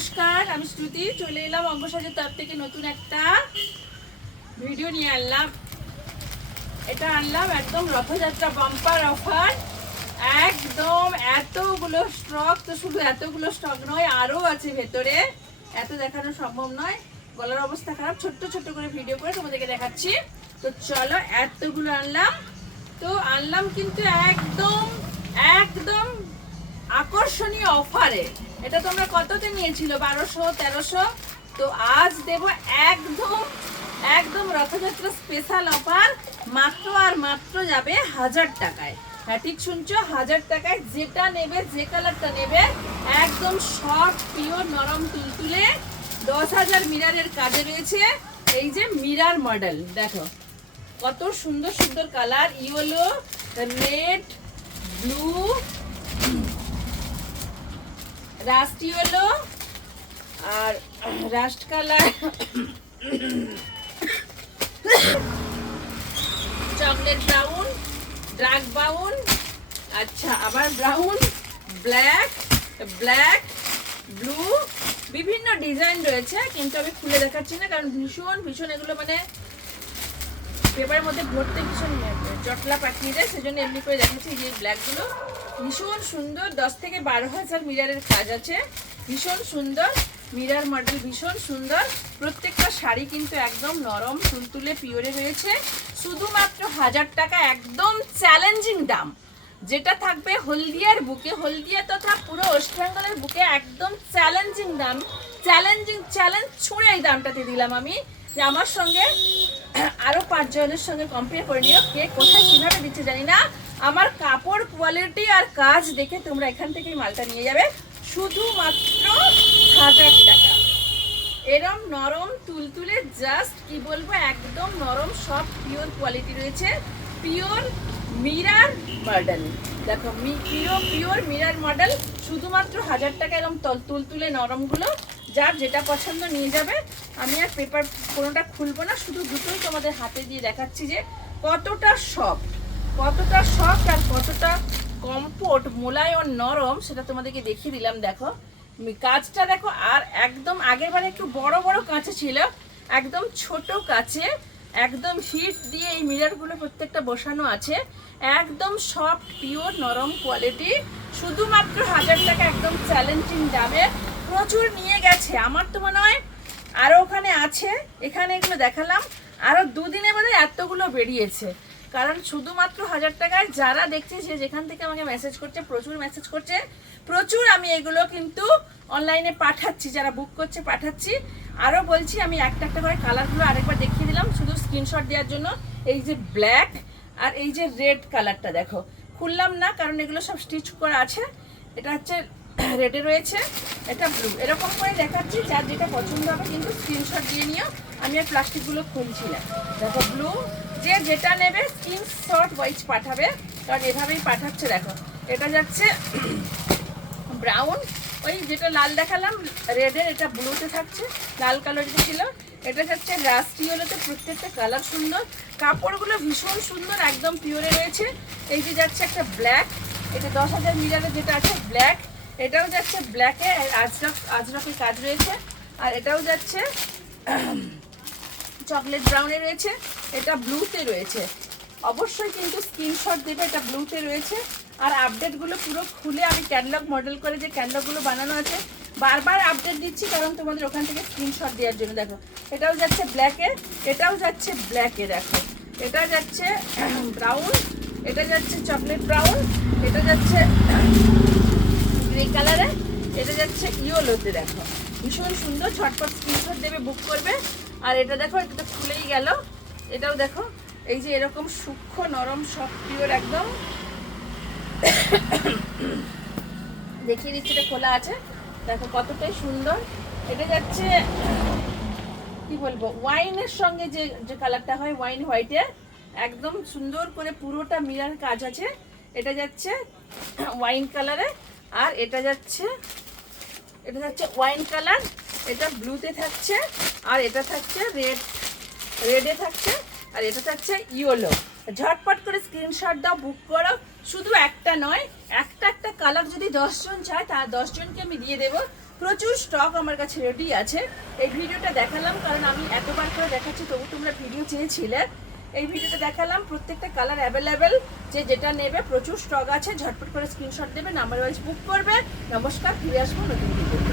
নমস্কার, আমি শ্রুতি চলে এলাম অঙ্গসাজের তরফ থেকে নতুন একটা ভিডিও নিয়ে আনলাম। এটা আনলাম একদম রথযাত্রা বাম্পার অফার। একদম এতগুলো স্টক, তো শুধু এতগুলো স্টক নয়, আরও আছে ভেতরে, এত দেখানো সম্ভব নয়, গলার অবস্থা খারাপ। ছোট্ট ছোট্ট করে ভিডিও করে তোমাদেরকে দেখাচ্ছি। তো চলো, এতগুলো আনলাম, তো আনলাম কিন্তু একদম একদম আকর্ষণীয় অফারে। এটা তোমরা কততে নিয়েছিল? 1200, 1300। তো আজ দেব একদম একদম রথযাত্রা স্পেশাল অফার, মাত্র আর মাত্র যাবে 1000 টাকায়। হ্যাঁ, ঠিক শুনছো, 1000 টাকায় যেটা নেবে, যে কালারটা নেবে, একদম সফট পিওর নরম তুলতুলে 10,000 মিরারের কাজে রয়েছে। এই যে মিরার মডেল দেখো, কত সুন্দর সুন্দর colour, yellow, red, blue, rust yellow আর rust colour, chocolate brown, dark brown, আচ্ছা আবার ব্রাউন, ব্ল্যাক, ব্ল্যাক, ব্লু, বিভিন্ন ডিজাইন রয়েছে, কিন্তু আমি খুলে দেখাচ্ছি না, কারণ ভীষণ ভীষণ এগুলো মানে পেপারের মধ্যে ভরতে ভীষণ জটলা পাঠিয়ে দেয়, সেজন্য এমনি করে দেখাচ্ছি। যে ব্ল্যাকগুলো ভীষণ সুন্দর, 10 থেকে 12,000 মিরারের কাজ আছে, ভীষণ সুন্দর মিরার মডেল, ভীষণ সুন্দর। প্রত্যেকটা শাড়ি কিন্তু একদম নরম তুলতুলে পিওরে রয়েছে, শুধুমাত্র 1000 টাকা, একদম চ্যালেঞ্জিং দাম। যেটা থাকবে হলদিয়ার বুকে, হলদিয়া তথা পুরো ওয়েস্ট বেঙ্গলের বুকে একদম চ্যালেঞ্জিং দাম, চ্যালেঞ্জ ছুঁড়ে এই দামটাতে দিলাম আমি। যে আমার সঙ্গে আরও 5 জনের সঙ্গে কম্পেয়ার করে নিও, কে কোথায় কীভাবে দিচ্ছে জানি না। আমার কাপড় কোয়ালিটি আর কাজ দেখে তোমরা এখান থেকেই মালটা নিয়ে যাবে, শুধুমাত্র 1000 টাকা। এরম নরম তুলতুলে, জাস্ট কি বলবো, একদম নরম সব পিওর কোয়ালিটি রয়েছে, পিওর মিরার মডেল। দেখো, পিওর মিরার মডেল, শুধুমাত্র 1000 টাকা। এরকম তুলতুলে নরমগুলো যার যেটা পছন্দ নিয়ে যাবে। আমি আর পেপার কোনোটা খুলবো না, শুধু দুটোই তোমাদের হাতে দিয়ে দেখাচ্ছি যে কতটা সফট আর কতটা কমফোর্ট, মোলায়ম, নরম, সেটা তোমাদেরকে দেখিয়ে দিলাম। দেখো কাজটা দেখো, আর একদম আগের বারে একটু বড় বড় কাঁচে ছিল, একদম ছোট কাঁচে একদম হিট দিয়ে এই মিরারগুলো প্রত্যেকটা বসানো আছে, একদম সফট পিওর নরম কোয়ালিটি, শুধুমাত্র 1000 টাকা, একদম চ্যালেঞ্জিং দামে। প্রচুর নিয়ে গেছে, আমার তো মনে হয় আরও ওখানে আছে, এখানে এগুলো দেখালাম, আরও দুদিনে মানে এতগুলো বেরিয়েছে। কারণ শুধুমাত্র 1000 টাকায় যারা দেখছে, সে যেখান থেকে আমাকে মেসেজ করছে, প্রচুর মেসেজ করছে, প্রচুর আমি এগুলো কিন্তু অনলাইনে পাঠাচ্ছি, যারা বুক করছে পাঠাচ্ছি। আরও বলছি, আমি একটা একটা করে কালারগুলো আরেকবার দেখিয়ে দিলাম শুধু স্ক্রিনশট দেওয়ার জন্য। এই যে ব্ল্যাক আর এই যে রেড কালারটা দেখো, খুললাম না কারণ এগুলো সব স্টিচ করা আছে। এটা হচ্ছে রেডে রয়েছে, এটা ব্লু, এরকম করে দেখাচ্ছি, যার যেটা পছন্দ হবে কিন্তু স্ক্রিনশট দিয়ে নিও। আমি আর প্লাস্টিকগুলো খুলছি না। দেখো ব্লু, যে যেটা নেবে স্ক্রিনশট ওয়াইজ পাঠাবে, কারণ এভাবেই পাঠাচ্ছে। দেখো এটা যাচ্ছে ব্রাউন, ওই যেটা লাল দেখালাম রেডের, এটা ব্লুতে থাকছে, লাল কালারটা ছিল। এটা যাচ্ছে রাস্টি ইয়েলোতে, প্রত্যেকটা কালার সুন্দর, কাপড়গুলো ভীষণ সুন্দর, একদম পিওরে রয়েছে। এই যে যাচ্ছে একটা ব্ল্যাক, এটা 10,000 মিটারের যেটা আছে ব্ল্যাক, এটাও যাচ্ছে ব্ল্যাকে, আজরকের কাজ রয়েছে। আর এটাও যাচ্ছে চকলেট ব্রাউনে রয়েছে, এটা ব্লুতে রয়েছে। অবশ্যই কিন্তু স্ক্রিনশট দেবে, এটা ব্লুতে রয়েছে। আর আপডেটগুলো পুরো খুলে আমি ক্যাটালগ মডেল করে যে ক্যাটালগুলো বানানো আছে, বারবার আপডেট দিচ্ছি, কারণ তোমাদের ওখান থেকে স্ক্রিনশট দেওয়ার জন্য। দেখো এটাও যাচ্ছে ব্ল্যাকে, এটাও যাচ্ছে ব্ল্যাকে, দেখো এটা যাচ্ছে ব্রাউন, এটা যাচ্ছে চকলেট ব্রাউন, এটা যাচ্ছে গ্রে কালারে, এটা যাচ্ছে ইয়েলোতে। দেখো ভীষণ সুন্দর, ঝটপট স্ক্রিনশট দেবে, বুক করবে। আর এটা দেখো, এটা তো খুলেই গেল, এটাও দেখো, এই যে এরকম সূক্ষ্ম নরম সফট পিওর একদম। দেখিয়ে দিচ্ছি, এটা খোলা আছে, দেখো কতটাই সুন্দর। এটা যাচ্ছে কি বলবো, ওয়াইনের সঙ্গে যে যে কালারটা হয়, ওয়াইন হোয়াইটের, একদম সুন্দর করে পুরোটা মিরার কাজ আছে। এটা যাচ্ছে ওয়াইন কালারে, আর এটা যাচ্ছে ওয়াইন কালার, এটা ব্লুতে থাকছে, আর এটা থাকছে রেডে থাকছে, আর এটা থাকছে ইয়েলো। ঝটপট করে স্ক্রিনশট দাও, বুক করো। শুধু একটা নয়, একটা কালার যদি 10 জন চায়, তার 10 জনকে আমি দিয়ে দেবো। প্রচুর স্টক আমার কাছে রেডি আছে। এই ভিডিওটা দেখালাম কারণ আমি এতবার করে দেখাচ্ছি, তবু তোমরা ভিডিও চেয়েছিলে। এই ভিডিওটা দেখালাম, প্রত্যেকটা কালার অ্যাভেলেবেল। যেটা নেবে প্রচুর স্টক আছে, ঝটপট করে স্ক্রিনশট দেবে, নাম্বার ওয়াইজ বুক করবে। নমস্কার, ফিরে আসবো নতুন ভিডিও।